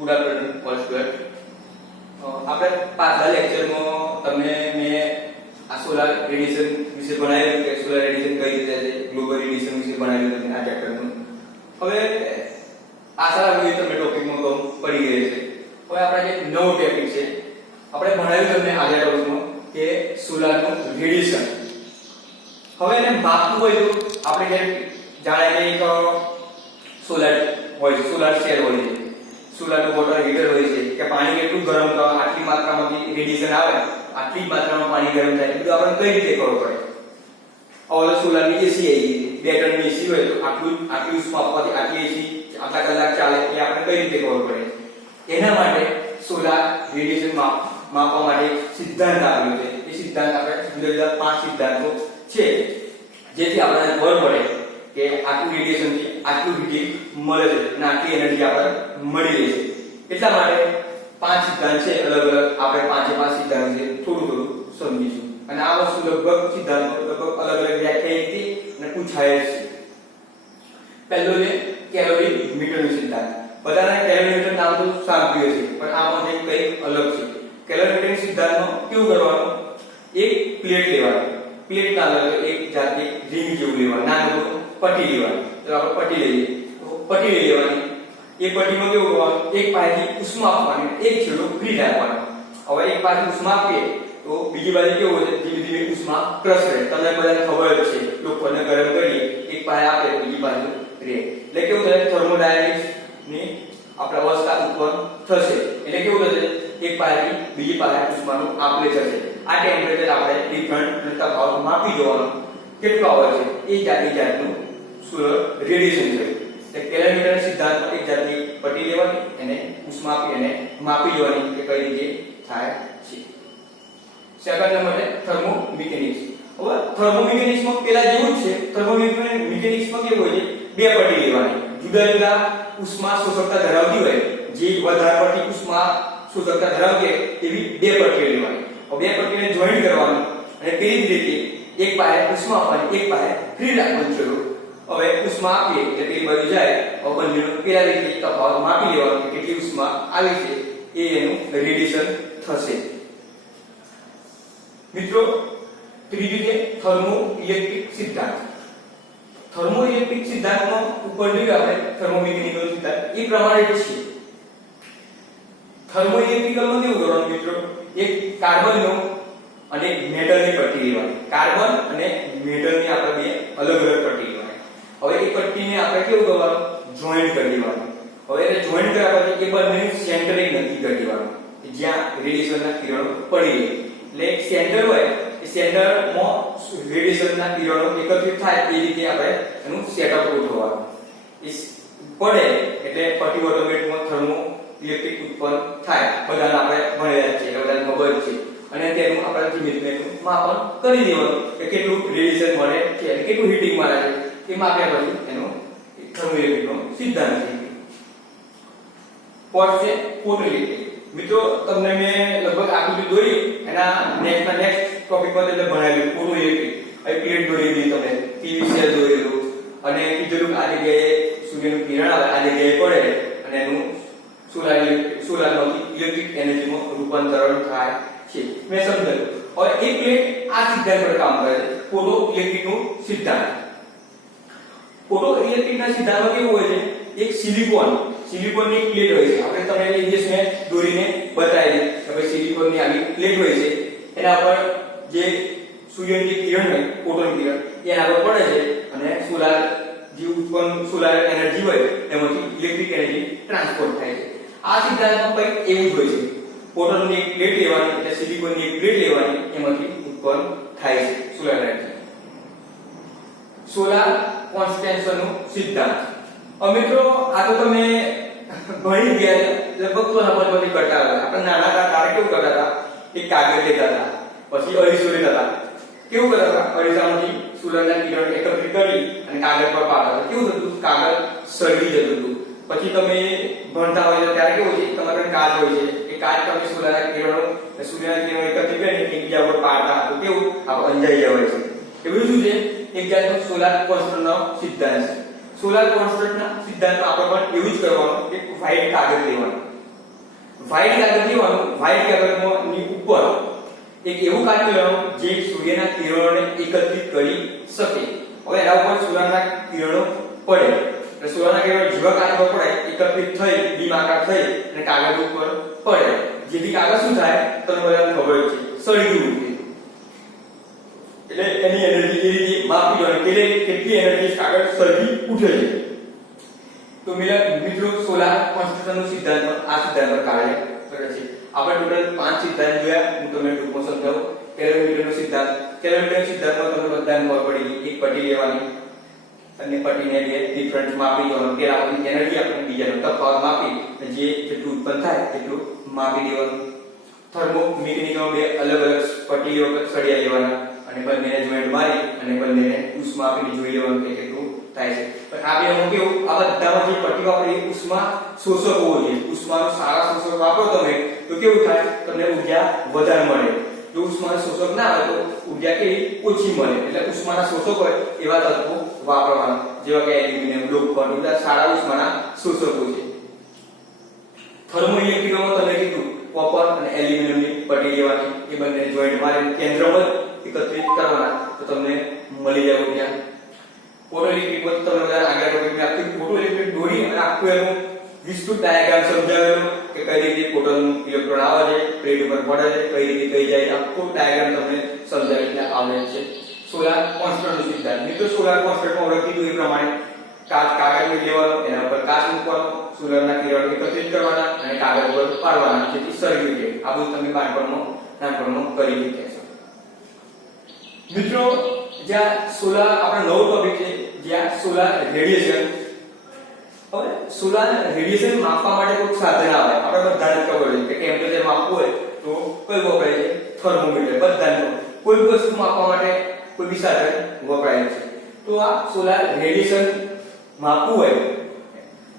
Good afternoon all student. આપણે પાછલા લેક્ચરમાં તમને મેં આ સોલાર રેડિયેશન વિશે ભણાવ્યું કે સોલાર રેડિયેશન કઈ રીતે છે, ગ્લોબલ રેડિયેશન વિશે ભણાવ્યું તમને આ ચેપ્ટરનું. હવે આશા રાખું કે તમને ટોપિકમાં ગમ પડી ગઈ છે. હવે આપણા જે નવો ટોપિક છે આપણે ભણાવ્યું તમને આગલા ટોપિકમાં કે સોલારનું રેડિયેશન. હવે એને માપવું હોય તો આપણે જે જાણે કે એક સોલાર હોય છે, સોલાર સેલ હોય છે, સોલારનું વોટર હીટર હોય છે કે પાણી કેટલું ગરમ કરવા આટલી માત્રામાંથી રેડિયેશન આવે, આટલી માત્રામાં પાણી ગરમ થાય, બધું આપણે કઈ રીતે કરવું પડે. હવે સોલારની એસી આવી ગઈ, 2 ટનની એસી હોય તો આટલી ઉષ્મા આપવાથી આટલી એસી આટલા કલાક ચાલે એ આપણે કઈ રીતે કરવું પડે. એના માટે સોલાર રેડિયેશન માપવા માટે સિદ્ધાંત આપ્યો છે. એ સિદ્ધાંત આપણે જુદા જુદા 5 સિદ્ધાંતો છે જેથી આપણને ખબર પડે કે આટલું રેડિયેશન થી આટલું હીટિંગ મળે છે અને આટલી એનર્જી આપણને મળી રહે છે. એટલા માટે 5 સિદ્ધાંત છે અલગ અલગ. આપણે 5 સિદ્ધાંત છે થોડું સમજીશું અને આ વસ્તુ લગભગ સિદ્ધાંતો લગભગ અલગ અલગ વ્યાખ્યાયિત છે અને પૂછાય છે. પહેલો છે કેલોરી મીટરનો સિદ્ધાંત. બધાને કેલોરી મીટર નામ તો સાંભળ્યું છે પણ આમાં કંઈક અલગ છે. કેલોરી મીટરના સિદ્ધાંતમાં કેવું કરવાનું, એક પ્લેટ લેવાની, પ્લેટ ના લે એક જાતની રિંગ જેવું લેવાનું, નાનું પટ્ટી લેવાની. તો આપણે પટ્ટી લઈએ તો પટ્ટી લઈ લેવાની. એ પટ્ટીમાં કેવું કરવાનું, એક પાસેથી ઉષ્મા આપવાની, એક છેડો ફ્રી રાખવાનો. હવે એક પાસે ઉષ્મા આપીએ તો બીજી બાજુ કેવું હોય છે, ધીમે ધીમે ઉષ્મા પ્રસરે. તમને બધાને ખબર જ છે, લોકોને ગરમ કરીએ એક પાસે આપે બીજી બાજુ રહે એટલે કેવું થાય, થર્મોડાયનેમિક્સ ની આપણે અવસ્થા ઉત્પન્ન થશે. એટલે કેવું થશે, એક પાસેથી બીજી પાસે ઉષ્માનું આપ-લે થશે. આ ટેમ્પરેચર આપણે ડિફરન્ટ તફાવત માપી જોવાનું કેટલો આવે છે. એ જાતનું સોલર રેડિયેશન છે. એટલે કેલોરીમીટરના સિદ્ધાંતમાં એક જાતની પટ્ટી લેવાની અને ઉષ્મા આપી અને માપી જોવાની કે કઈ રીતે થાય છે. સેકન્ડ નંબર છે થર્મોમિકેનિક્સ. હવે થર્મોમિકેનિક્સમાં પેલા જેવું જ છે. થર્મોમિકેનિક્સમાં કેવું હોય છે, 2 પટ્ટી લેવાની, જુદા જુદા ઉષ્મા શોષકતા ધરાવતી હોય, જે વધારે પડતી ઉષ્મા શોષકતા ધરાવતી હોય એવી 2 પટ્ટીઓ લેવાની. હવે 2 પટ્ટીને જોઈન્ટ કરવાનું અને પેલી જ રીતે એક પાસે ઉષ્મા આપવાની, એક પાસે ફ્રી રાખવાનું છે. હવે ઉષ્મા આપીએ એટલે પેલી બાજુ જાય, હવે બંનેનો પેલા રીતે તફાવત માપી લેવાનો કે કેટલી ઉષ્મા આવી છે, એ એનું રેડિયેશન થશે. મિત્રો ત્રીજું છે થર્મોઇલેક્ટ્રિક સિદ્ધાંત. થર્મોઇલેક્ટ્રિક સિદ્ધાંતમાં ઉપર જોયું આપણે થર્મોમિકેનિકલ સિદ્ધાંત એ પ્રમાણે જ છે. થર્મોઇલેક્ટ્રિકલમાં કેવું કરવાનું મિત્રો, એક કાર્બનનો અને મેટલની પટ્ટી લેવાની. કાર્બન અને મેટલની આપણે બે અલગ અલગ પટ્ટી લેવાની. હવે એ પટ્ટીને આપણે કેવું કરવાનું, જોઈન્ટ કરી દેવાનું. હવે એને જોઈન્ટ કર્યા પછી એ બંનેનું સેન્ટરિંગ નક્કી કરી દેવાનું જ્યાં રેડિયેશનના કિરણો પડી રહે. એટલે એક સેન્ટર હોય, એ સેન્ટરમાં રેડિયેશનના કિરણો એકત્રિત થાય એ રીતે આપણે એનું સેટઅપ ગોઠવવાનું. એ પડે એટલે પટ્ટી ઓટોમેટિકમાં થર્મો ઇલેક્ટ્રિક ઉત્પન્ન થાય. બધાને આપણે ભણેલા છે, બધાને ખબર છે. અને તેનું આપણે ધીમે ધીમે માપન કરી દેવાનું કે કેટલું રેડિયેશન મળે છે અને કેટલું હીટિંગ મળે છે. એ માપ્યા પછી એનો થર્મોઇલેક્ટ્રિકનો સિદ્ધાંત છે. ફોર્થ છે ફોટોઇલેક્ટ્રિક. મિત્રો તમને મેં લગભગ આકૃતિ દોરી એના નેક્સ્ટ ટોપિક પર એટલે ભણાવ્યું ફોટોઇલેક્ટ્રિક. અહીં પ્લેટ દોરી દીધી, તમને ટીવી સેલ દોરેલું અને કીધેલું આ જગ્યાએ સૂર્યનું કિરણ આવે, આ જગ્યાએ પડે અને એનું સોલારમાંથી ઇલેક્ટ્રિક એનર્જીમાં રૂપાંતરણ થાય છે. મેં સમજાવ્યું. હવે એક પ્લેટ આ સિદ્ધાંત પર કામ કરે છે, ફોટો ઇલેક્ટ્રિકનો સિદ્ધાંત. ફોટો ઇલેક્ટ્રિકના સિદ્ધાંતમાં કેવું હોય છે, એક સિલિકોનની પ્લેટ હોય છે. આપણે તમને એ દિવસ મેં દોરીને બતાવી કે ભાઈ સિલિકોનની આવી પ્લેટ હોય છે. એના પર જે સૂર્યની કિરણ હોય, ફોટોન કિરણ એના પર પડે છે અને સોલાર એનર્જી હોય એમાંથી ઇલેક્ટ્રિક એનર્જી ટ્રાન્સફર થાય છે. આ સિદ્ધાંતમાં કંઈક એવું જ હોય છે. ફોટોનની એક પ્લેટ લેવાની એટલે સિલિકોનની એક પ્લેટ લેવાની, એમાંથી ઉત્પન્ન થાય છે સોલાર એનર્જી. સોલાર કોન્સ્ટન્ટનો સિદ્ધાંત. મિત્રો આ તો તમે ભણી ગયા, લગભગ તો નંબરમાંથી કરતા હતા. આપણે નાના હતા ત્યારે કેવું કરતા હતા, એક કાગળ લેતા હતા, પછી અરીસો લેતા હતા. કેવું કરતા હતા, અરીસામાંથી સૂર્યના કિરણ એકત્રિત કરી અને કાગળ પર પાડતા હતા. કેવું થતું, કાગળ સળગી જતું હતું. પછી તમે ભણતા હોય ત્યારે કેવું છે, તમારે કાચ હોય છે, એ કાચ તમે સૂર્યના કિરણો એકત્રિત કરીને એકબીજા પર પાડતા. તો કેવું આપણે અંજાઈ જાય છે. એ બધું શું છે, એક જાતનો સોલાર કોન્સ્ટન્ટનો સિદ્ધાંત છે. સોલાર કોન્સ્ટન્ટના સિદ્ધાંતમાં આપણે પણ એવું જ કરવાનું કે વ્હાઇટ કાગળ લેવાનું. વ્હાઇટ કાગળ લેવાનું, વ્હાઇટ કાગળમાં ની ઉપર એક એવું કાગળ લેવાનું જે સૂર્યના કિરણોને એકત્રિત કરી શકે. હવે એના ઉપર સૂર્યના કિરણો પડે એટલે સૂર્યના કિરણો જેવા કાગળ પર પડે એકત્રિત થઈ બીમ આકાર થઈ અને કાગળ ઉપર પડે, જેથી કાગળ શું થાય તમને બધાને ખબર છે, સળગી ઉઠે. એટલે એની એનર્જી એ રીતે માપી લો કે કેટલી એનર્જી કાગળ સળગી ઉઠે છે. તો મિત્રો સોલાર કોન્સ્ટન્ટનો સિદ્ધાંત આ સિદ્ધાંત પર કાર્ય કરે છે. આપણે ટોટલ 5 સિદ્ધાંત જોયા, હું તમને ટૂંકમાં સમજાવું. કેલોરીમીટરનો સિદ્ધાંત, કેલોરીમીટરના સિદ્ધાંતમાં તમને બધાને ખબર પડી એક પટ્ટી લેવાની અને પટ્ટીને બે ડિફરન્ટ માપી દેવાનું, પેલામાંથી એનર્જી આપણે બીજાનો તફાવત માપી જે જેટલું ઉત્પન્ન થાય એટલું માપી દેવાનું. થર્મોમિકેનિકમાં બે અલગ અલગ પટ્ટીઓ સળિયા લેવાના અને બંનેને જોઈન્ટ મારી અને બંનેને ઉષ્મા આપીને જોઈ લેવાનું કે કેટલું થાય છે. પણ આ બેમાં કેવું, આ બધામાં જે પટ્ટી વાપરી ઉષ્મા શોષક હોવો જોઈએ. ઉષ્માનો સારા શોષક વાપરો તમે તો કેવું થાય, તમને ઊર્જા વધારે મળે. જો ઉષ્માનો શોષક ના હોય તો ઊર્જા કેવી ઓછી મળે. એટલે ઉષ્માના શોષક હોય એવા તત્વો વાપરવાના, જેવા કે એલ્યુમિનિયમ, લોખંડ, બધા સારા ઉષ્માના શોષકો છે. થર્મોઇલેક્ટ્રિકમાં તમને કીધું કોપર અને એલ્યુમિનિયમની પટ્ટી લેવાની, એ બંને જોઈન્ટ મારી કેન્દ્રમાં એકત્રિત કરવાના તો તમને મળી જાય ઊર્જા. ફોટોઇલેક્ટ્રિકમાં તમને બધા આગળ ટોપિકમાં આખી ફોટોઇલેક્ટ્રિક દોરી અને આખું એનું વિસ્તૃત ડાયાગ્રામ સમજાવેલો કે કઈ રીતે ફોટોનું ઇલેક્ટ્રોન આવે છે, પ્લેટ ઉપર પડે છે, કઈ રીતે કઈ જાય, આખું ડાયાગ્રામ તમને સમજાવીને આવે છે. સોલાર કોન્સ્ટન્ટનો સિદ્ધાંત. મિત્રો સોલાર કોન્સ્ટન્ટમાં આપણે કીધું એ પ્રમાણે કાગળ લેવાનો, એના ઉપર કાચ મૂકવાનો, સૂર્યના કિરણો એકત્રિત કરવાના અને કાગળ ઉપર પાડવાના જેથી સળગી ઉઠે. આ બધું તમે નાનપણમાં કરી શક્યા છો. મિત્રો જ્યાં સોલાર આપણો નવો ટોપિક છે, જ્યાં સોલાર રેડિયેશન. હવે સોલાર રેડિયેશન માપવા માટે કોઈ સાધન આવે, આપણે બધાને ખબર છે કે ટેમ્પરેચર માપવું હોય તો કઈ વપરાય છે, થર્મોમીટર. બધાને કોઈ વસ્તુ માપવા માટે કોઈ બી સાધન વપરાય છે. તો આ સોલાર રેડિયેશન માપવું હોય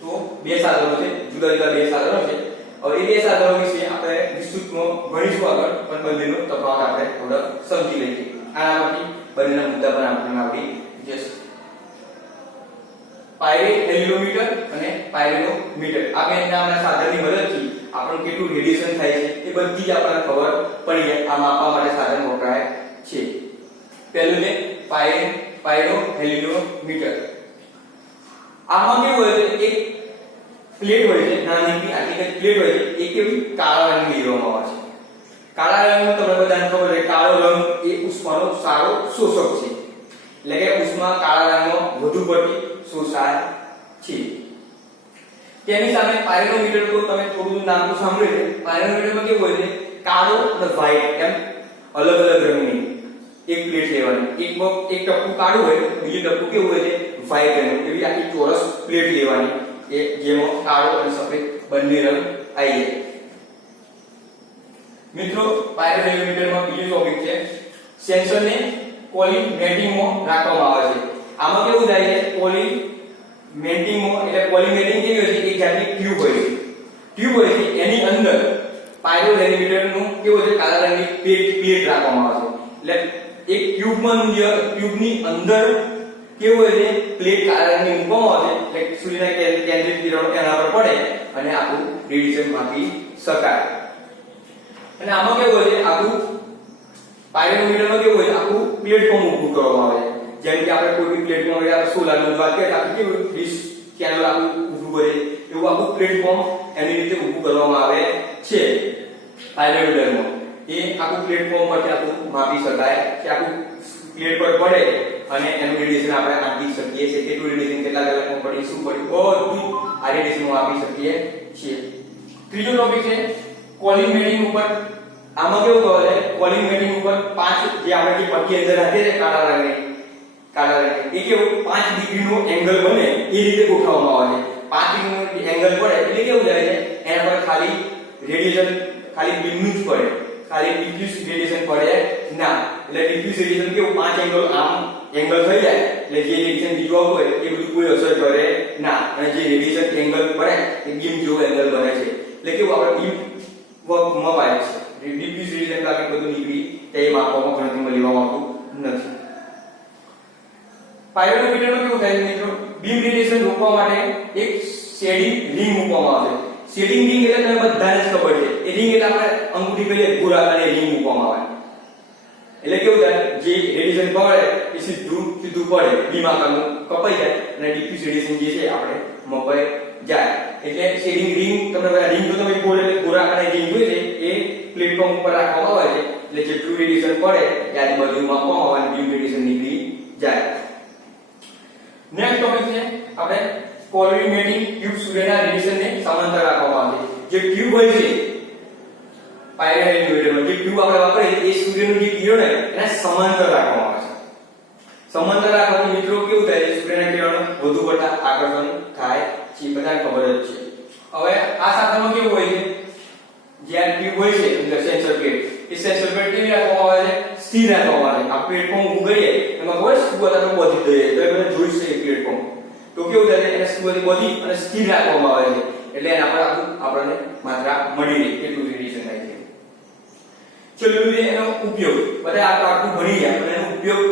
તો બે સાધનો છે, જુદા જુદા બે સાધનો છે. હવે એ બે સાધનો વિશે આપણે વિસ્તૃતમાં ભણીશું આગળ, પણ બંનેનો તફાવત આપણે થોડો સમજી લઈએ. આનામાંથી બંનેના મુદ્દા પણ આપણે આવડી જશે. પાયરોનોમીટર અને પાયરોમીટર, આ બે નામના સાધનની મદદથી આપણને કેટલું રેડિયેશન થાય છે એ બધી જ આપણને ખબર પડી જાય. આ માપવા માટે સાધન વપરાય છે. પહેલું છે પાયરોનોમીટર. આમાં કેવું હોય છે, એક પ્લેટ હોય છે, નાની આટલી પ્લેટ હોય છે, એ કેવી કાળા રંગની લેવામાં આવે છે. કાળા રંગનો તમને બધાને ખબર છે, કાળો રંગ એ ઉષ્માનો સારો શોષક છે. એટલે કે ઉષ્મા કાળા રંગમાં વધુ પડતી શોષાય છે. તેની સામે પાયરોનોમીટર તો તમે થોડું નામ તો સાંભળ્યું છે. પાયરોનોમીટરમાં કેવું હોય છે, કાળો અને વ્હાઇટ એમ અલગ અલગ રંગની એક પ્લેટ લેવાની. એક ટપકું કાળું હોય, બીજું ટપકું કેવું હોય છે વ્હાઇટ રંગ. એવી આખી ચોરસ પ્લેટ લેવાની કે જેમાં કાળો અને સફેદ બંને રંગ આવી જાય. મિત્રો પાયરોનોમીટરમાં બીજો ટોપિક છે, સેન્સરને કોલિમેટિંગમાં રાખવામાં આવે છે. આમાં કેવું થાય છે, કોલિમેટિંગમાં એટલે કોલિમેટિંગ કેવી હોય છે, એક જાતની ટ્યુબ હોય છે. ટ્યુબ હોય છે એની અંદર પાયરોનોમીટરનું કેવું છે, કાળા રંગની પ્લેટ રાખવામાં આવે છે. એટલે એક ટ્યુબની અંદર કેવું હોય છે, પ્લેટ કાળા રંગની મૂકવામાં આવે છે. એટલે સૂર્યના કેન્દ્રિત કિરણો એના પર પડે અને આખું રેડિયેશન માપી શકાય. અને આમાં કેવું હોય છે, આખું પાયરોનોમીટરમાં કેવું હોય છે, આખું પ્લેટફોર્મ ઊભું કરવામાં આવે છે. જેમ કે આપણે કોઈ બી પ્લેટફોર્મ આપણે સોલારની વાત કરીએ તો આપણે કેવું ડિશ ચેનલ આખું ઊભું કરે એવું આખું પ્લેટફોર્મ એની રીતે ઊભું કરવામાં આવે છે. પાયરોનોમીટરમાં એ આખું પ્લેટફોર્મ પરથી આખું માપી શકાય કે આખું પ્લેટ પર પડે અને એનું રેડિયેશન આપણે આપી શકીએ છીએ. કેટલું રેડિયેશન કેટલા કલાકમાં પડે, શું પડે, બધું આ રેડિયેશન આપી શકીએ છીએ. ત્રીજો ટોપિક છે કોલિમેટિંગ ઉપર. આમાં કેવું કહે છે, કોલિમેટિંગ ઉપર પાંચ જે આપણે જે પટ્ટી અંદર રાખીએ છીએ કાળા રંગની એ કેવું 5 ડિગ્રીનો એંગલ બને એ રીતે ગોઠવવામાં આવે છે. 5 ડિગ્રીનો એંગલ પડે એટલે કેવું જાય છે, એના પર ખાલી રેડિયેશન ખાલી બીમનું જ પડે, ખાલી ડિફ્યુઝ રેડિયેશન પડે ના. એટલે ડિફ્યુઝ રેડિયેશન કેવું 5 એંગલ આમ એંગલ થઈ જાય એટલે જે રેડિયેશન બીજું આવતું હોય એ બધું કોઈ અસર કરે ના. અને જે રેડિયેશન એંગલ પડે એ બીમ જેવો એંગલ બને છે. એટલે કેવું આપણે બીમ મપાય છે. ડિફ્યુઝ રેડિયેશન કાકે બધું નીકળી તે માપવામાં ગણતરીમાં લેવામાં આવતું નથી. પાયરોનોમીટરમાં કેવું થાય મિત્રો, બીમ રેડિયેશન રોકવા માટે એક શેડિંગ રિંગ મૂકવામાં આવે છે. શેડિંગ રિંગ એટલે તમને બધાને જ ખબર છે એ રિંગ એટલે આપણે અંગૂઠી પેલે ગોળાકારની રિંગ મૂકવામાં આવે એટલે કેવું થાય જે રેડિયેશન પડે એ સીધું પડે બીમ આકારનું કપાઈ જાય અને ડિફ્યુઝ રેડિયેશન જે છે આપણે મપાઈ જાય એટલે શેડિંગ રિંગ તમને રિંગ તો તમે ગોળાકારની રિંગ હોય છે એ પ્લેટફોર્મ ઉપર રાખવામાં આવે છે એટલે જેટલું રેડિયેશન પડે એ આજુબાજુ માપવામાં આવે અને બીમ રેડિયેશન નીકળી જાય નેક્સ્ટ ટોપિક છે આપણે કોલિમેટિંગ ટ્યુબ સૂર્યના રેડિયેશનને સમાંતર રાખવામાં આવે છે જે ટ્યુબ હોય છે પાયરોનોમીટરમાં જે ટ્યુબ આપણે વાપરીએ એ સૂર્યનું જે કિરણ હોય એને સમાંતર રાખવામાં આવે છે સમાંતર રાખવાથી મિત્રો કેવું થાય છે સૂર્યના કિરણો વધુ પડતા આકર્ષણ થાય છે બધાને ખબર જ છે હવે આ સાધનમાં કેવું હોય છે જે આ ટ્યુબ હોય છે અંદર સેન્સર પ્લેટ એ સેન્સર પ્લેટ કેવી રાખવામાં આવે છે સ્થિર રાખવામાં આવે છે આ પ્લેટફોર્મ ઉગડીએ એમાં કોઈ સ્ક્રૂ હતા તો બધી દઈએ તો એ બધા જોઈ છે પ્લેટફોર્મ તો કેવું થાય એને સ્ક્રૂ બધી અને સ્થિર રાખવામાં આવે છે એટલે એના પર આપણને માત્રા મળી રહે કેટલું રેડિયેશન થાય છે ચલો એનો ઉપયોગ બધા આ આખું ભણી ગયા અને એનો ઉપયોગ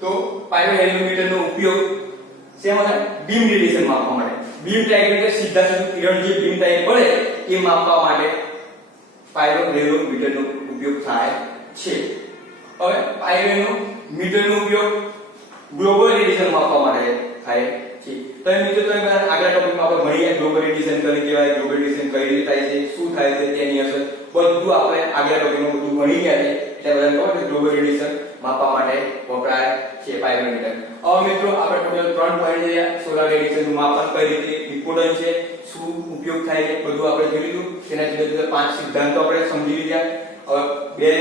તો પાયરોહેલિયોમીટરનો ઉપયોગ શેમાં થાય બીમ રેડિયેશન માપવા માટે બીમ ટાઈપ એટલે સીધા કિરણ જે બીમ ટાઈપ પડે એ માપવા માટે પાયરોહેલિયોમીટરનો ઉપયોગ થાય છે હવે પાયરોમીટરનો ઉપયોગ ગ્લોબલ રેડિયેશન માપવા માટે થાય છે તો મિત્રો તમે બધા આગલા ટોપિકમાં આપણે ભણીએ ગ્લોબલ રેડિયેશન કરી કહેવાય ગ્લોબલ રેડિયેશન કઈ રીતે થાય છે શું થાય છે તેની અસર બધું આપણે આગલા ટોપિકમાં બધું ભણી ગયા છે એટલે બધાને ખબર છે ગ્લોબલ રેડિયેશન માપવા માટે વપરાય છે પાયરોમીટર હવે મિત્રો આપણે ટોટલ 3 પોઈન્ટ જોયા સોલાર રેડિયેશનનું માપન કઈ રીતે ઇમ્પોર્ટન્ટ છે શું ઉપયોગ થાય છે બધું આપણે જોઈ લીધું તેના જુદા જુદા 5 સિદ્ધાંતો આપણે સમજી લીધા હવે બે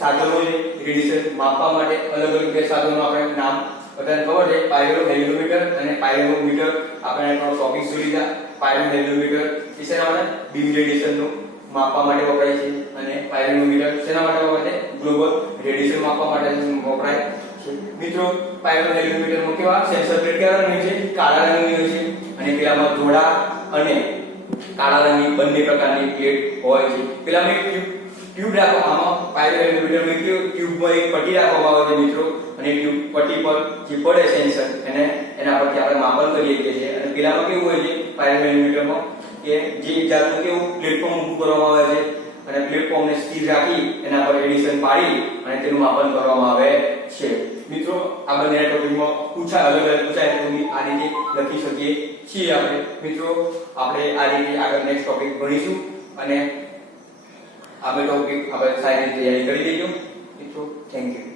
સાધનો છે રેડિયેશન માપવા માટે અલગ અલગ બે સાધનો આપણે નામ બધાને ખબર છે પાયરોહેલિયોમીટર અને પાયરોમીટર આપણે એનો ટોપિક જોઈ લીધા પાયરોહેલિયોમીટર એ શેના માટે બીમ રેડિયેશનનું માપવા માટે વપરાય છે અને પાયરોમીટર શેના માટે વપરાય છે ગ્લોબલ રેડિયેશન માપવા માટે વપરાય છે મિત્રો પાયરોહેલિયોમીટરમાં કેવા સેન્સર પ્લેટ કેવા રંગની છે કાળા રંગની હોય છે અને પેલામાં ધોળા અને કાળા રંગની બંને પ્રકારની પ્લેટ હોય છે પેલામાં એક ટ્યુબ રાખવામાં આમાં પાયરોહેલિયોમીટરમાં ટ્યુબમાં એક પટ્ટી રાખવામાં આવે છે મિત્રો અને ટ્યુબ પટ્ટી પર જે પડે સેન્સર એને એના પરથી આપણે માપન કરીએ છીએ અને પેલામાં કેવું હોય છે પાયરોહેલિયોમીટરમાં કે જે જાતનું કેવું પ્લેટફોર્મ ઊભું કરવામાં આવે છે અને પ્લેટફોર્મને સ્થિર રાખી એના પર રેડિયેશન પાડી અને તેનું માપન કરવામાં આવે છે મિત્રો આ બંને ટોપિકમાં અલગ અલગ પૂછાય તો આ રીતે લખી શકીએ છીએ આપણે મિત્રો આપણે આ રીતે આગળ નેક્સ્ટ ટોપિક ભણીશું અને આપણે ટોપિક આપણે સારી રીતે તૈયારી કરી દેજો મિત્રો થેન્ક યુ